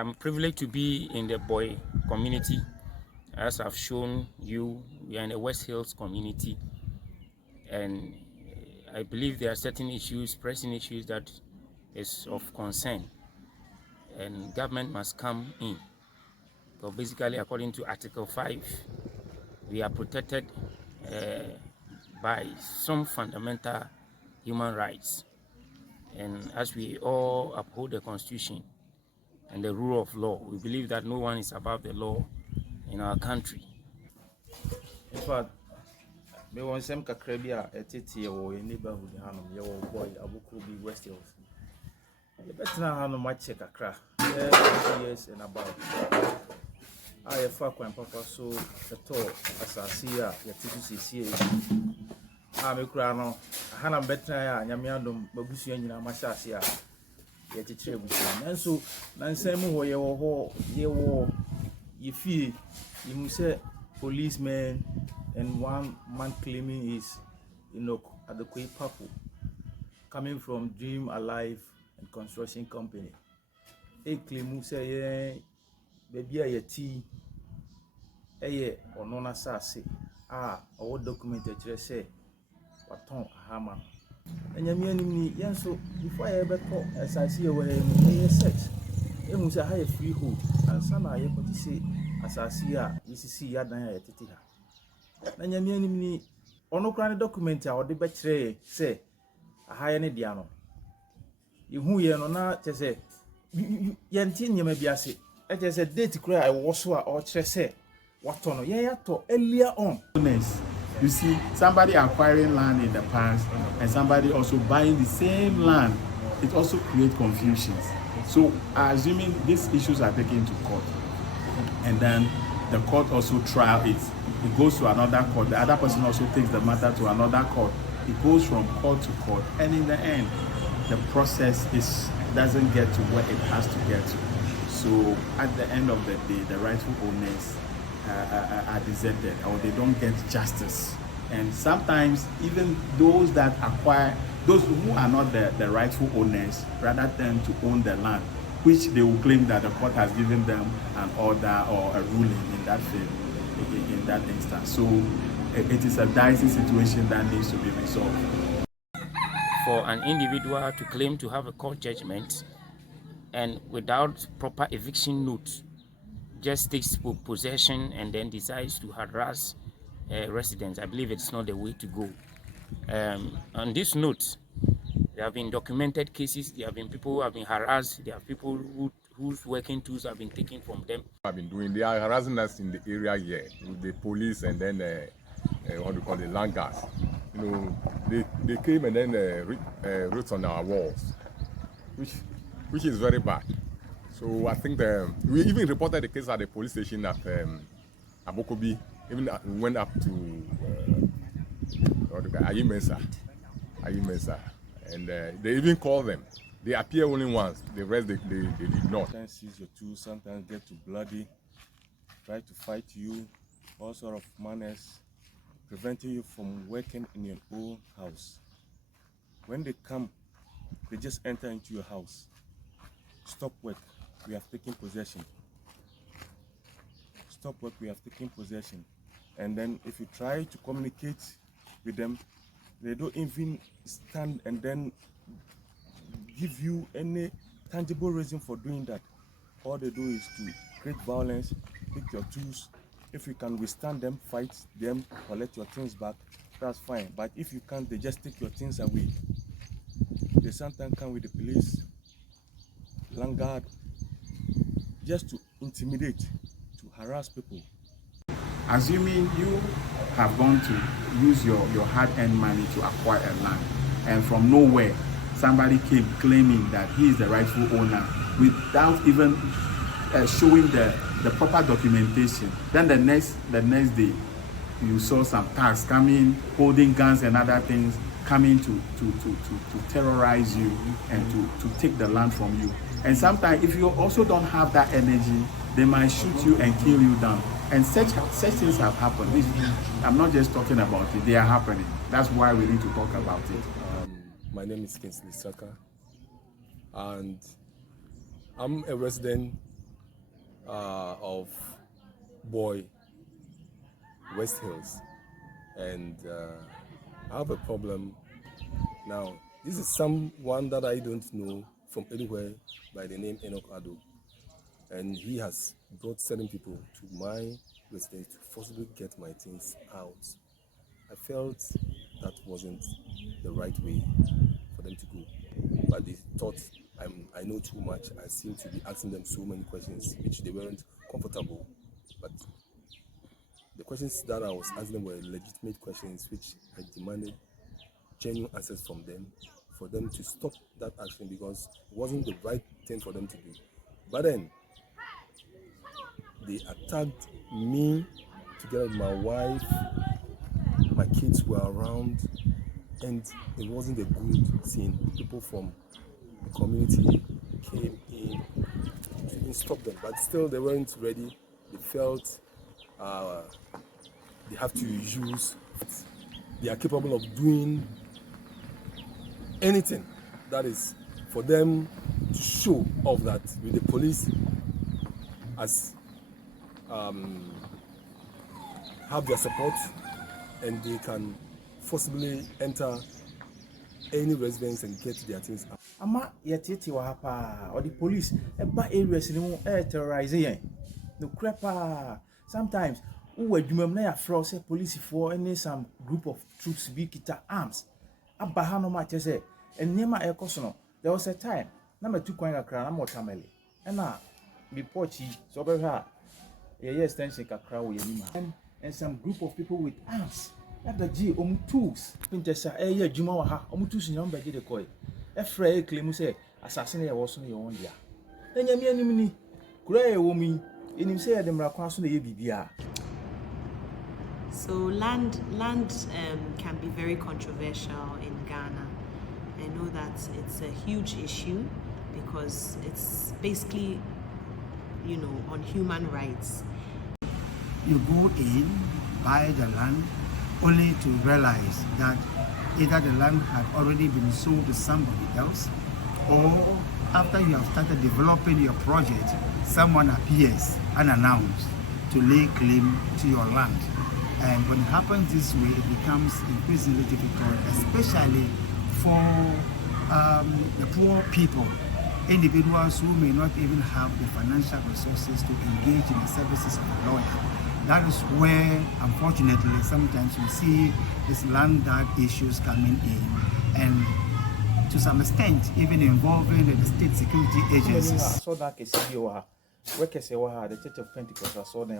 I'm privileged to be in the Boy community. As I've shown you, we are in the West Hills community, and I believe there are certain issues, pressing issues that is of concern, and government must come in. So basically, according to Article 5, we are protected by some fundamental human rights. And as we all uphold the Constitution and the rule of law, we believe that no one is above the law in our country. In fact, me want some kakra bi a etete wo ye neighborhood hanom ye wo boy abukuru bi West Hills. Ye betina hanom a check kakra. 2 years and about. I fa kwan papa so seto asasi a ye titi sisi e. Me kura no hanam betina ya nyame adom babusu nyina ma hyase a ye kekere busu. Nanso nansem ho ye wo ye fie you must say policemen and one man claiming is at the Koi Papu coming from Dream Alive and Construction Company. A claim say yeah baby a tea or nona sassy or documented say what tongue hammer. And Yamian yan so before I ever call as I see away in sex. It was a high freehold and some are able to say as I see her, you see Yadan at Titiha. And Yamian ono kran document a odi betray say a high ne diano you who ye no na che say yantin ye mabiase e che say date kra I was so or che say what ono ye to earlier on. You see somebody acquiring land in the past and somebody also buying the same land, it also creates confusions. So assuming these issues are taken to court and then the court also trial it goes to another court. The other person also takes the matter to another court. It goes from court to court, and in the end, the process doesn't get to where it has to get to. So at the end of the day, the rightful owners are deserted, or they don't get justice. And sometimes even those that acquire, those who are not the rightful owners, rather than to own the land, which they will claim that the court has given them an order or a ruling in that field. In that instance. So it is a dicey situation that needs to be resolved. For an individual to claim to have a court judgment and without proper eviction note just takes possession and then decides to harass residents, I believe it's not the way to go. On this note, there have been documented cases, there have been people who have been harassed, there are people whose working tools have been taken from them. They are harassing us in the area here with the police and then what we call the land guards. You know, they came and then wrote on our walls, which is very bad. So I think we even reported the case at the police station at Abokobi. Even went up to Ayimesa, and they even called them. They appear only once, the rest they did not. Sometimes seize your tools, sometimes get too bloody, try to fight you, all sort of manners, preventing you from working in your own house. When they come, they just enter into your house. Stop work, we have taken possession. Stop work, we have taken possession. And then if you try to communicate with them, they don't even stand and then give you any tangible reason for doing that. All they do is to create violence, take your tools. If you can withstand them, fight them, collect your things back, that's fine. But if you can't, they just take your things away. They sometimes come with the police, land guard, just to intimidate, to harass people. Assuming you have gone to use your hard-earned money to acquire a land, and from nowhere, somebody came claiming that he is the rightful owner without even showing the proper documentation. Then the next day, you saw some thugs coming, holding guns and other things, coming to terrorize you and to take the land from you. And sometimes, if you also don't have that energy, they might shoot you and kill you down. And such things have happened. I'm not just talking about it, they are happening. That's why we need to talk about it. My name is Kingsley Saka, and I'm a resident of Boy, West Hills, and I have a problem now. This is someone that I don't know from anywhere by the name Enoch Ado, and he has brought certain people to my residence to forcibly get my things out. I felt that wasn't the right way for them to go, but they thought I know too much. I seem to be asking them so many questions which they weren't comfortable, but the questions that I was asking them were legitimate questions which I demanded genuine answers from them, for them to stop that action because it wasn't the right thing for them to do. But then they attacked me together with my wife. My kids were around, and it wasn't a good scene. People from the community came in to even stop them, but still they weren't ready. They felt they have to use, they are capable of doing anything that is for them to show off that with the police as have their support, and they can forcibly enter any residence and get their things out. Ama yetiti wa hapa or the police eba areas ni mo terrorize yen no crepa sometimes who adwumam na ya fro say police for any some group of troops be kita arms aba ha no ma che say enema ekoso no. There was a time na me tu kwan kakra na mo tamale na me pochi so be ha ye extension kakra wo yanima and some group of people with arms at the G tools pintesa adwuma wa ha tools nyam be de koy efra claim say assassin e wo so no ye won dia enyame anim ni kura e wo mi enim say de mra kwa so na ye bibia. So land can be very controversial in Ghana. I know that it's a huge issue because it's basically, on human rights. You go in, buy the land, only to realize that either the land had already been sold to somebody else, or after you have started developing your project, someone appears unannounced to lay claim to your land. And when it happens this way, it becomes increasingly difficult, especially for the poor people, individuals who may not even have the financial resources to engage in the services of a lawyer. That is where, unfortunately, sometimes we see these land tag issues coming in, and to some extent, even involving the state security agencies. I saw that case here. Where case the Church of Pentecost, I saw them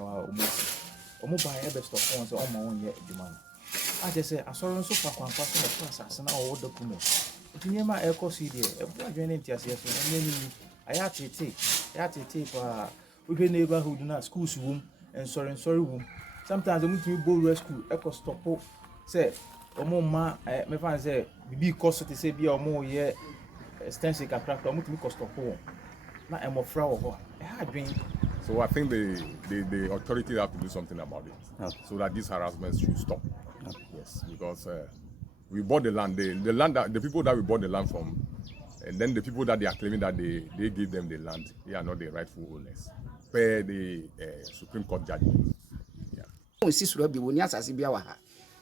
almost buy a best of ones on my own yet demand. I just say I saw so far one person the process and all documents. If you my echo CD, a joining TSS, and then I had to take with neighborhood in school's room and sorry room. Sometimes I meet me go rescue echo stop say ma me fan say be cost to say be or more yeah extensive crack or me cost stop na am of flower. So I think the authorities have to do something about it, so that these harassments should stop. Yes, because we bought the land, the people that we bought the land from, and then the people that they are claiming that they give them the land, they are not the rightful owners per the Supreme Court judgment. Yeah.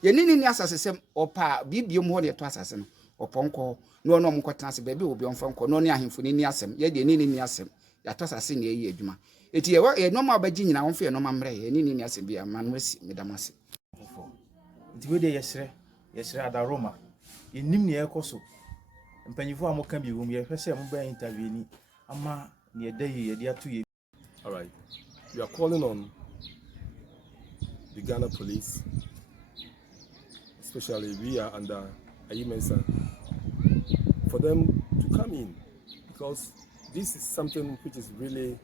Yenini ni asase sem opa bibiom ho de to asase no oponko no no mkotena se baabi obi onfonko no ne ahemfuni ni asem ye de nini ni asem ya to asase na eyi adwuma eti ye no ma bagi nyina wonfe no ma mre ye nini ni asem bia ma no asi medamase enti we de yesre ada Roma enim ne ekoso mpanyifo amoka bi wom ye hwese mo ba interview ni ama ne eda ye de ato ye. All right, we are calling on the Ghana police, especially we are under Ayimensa, for them to come in, because this is something which is really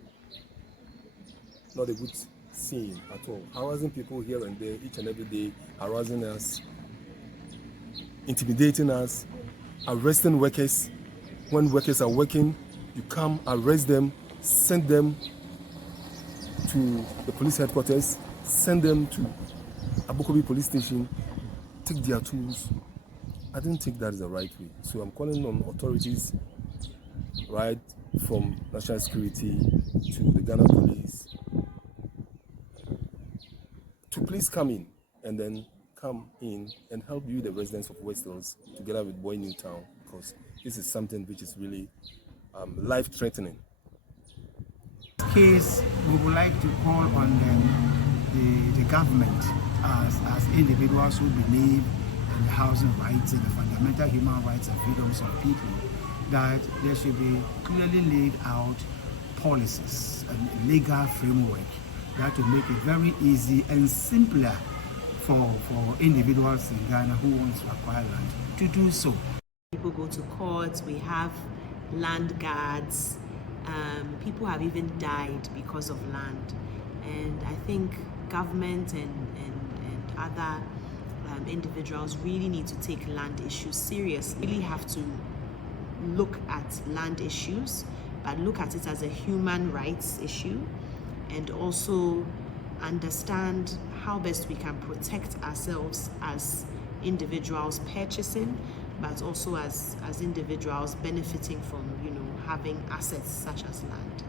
not a good scene at all. Harassing people here and there, each and every day, harassing us, intimidating us, arresting workers. When workers are working, you come, arrest them, send them to the police headquarters, send them to Abukobi police station, take their tools. I don't think that is the right way. So I'm calling on authorities, right, from national security to the Ghana police, please come in and help you, the residents of West Hills, together with Boy Newtown, because this is something which is really life-threatening. Case, we would like to call on the government as individuals who believe in the housing rights and the fundamental human rights and freedoms of people, that there should be clearly laid out policies and legal framework that will make it very easy and simpler for individuals in Ghana who want to acquire land to do so. People go to court, we have land guards, people have even died because of land. And I think government and other individuals really need to take land issues seriously. Really have to look at land issues, but look at it as a human rights issue, and also understand how best we can protect ourselves as individuals purchasing, but also as individuals benefiting from, having assets such as land.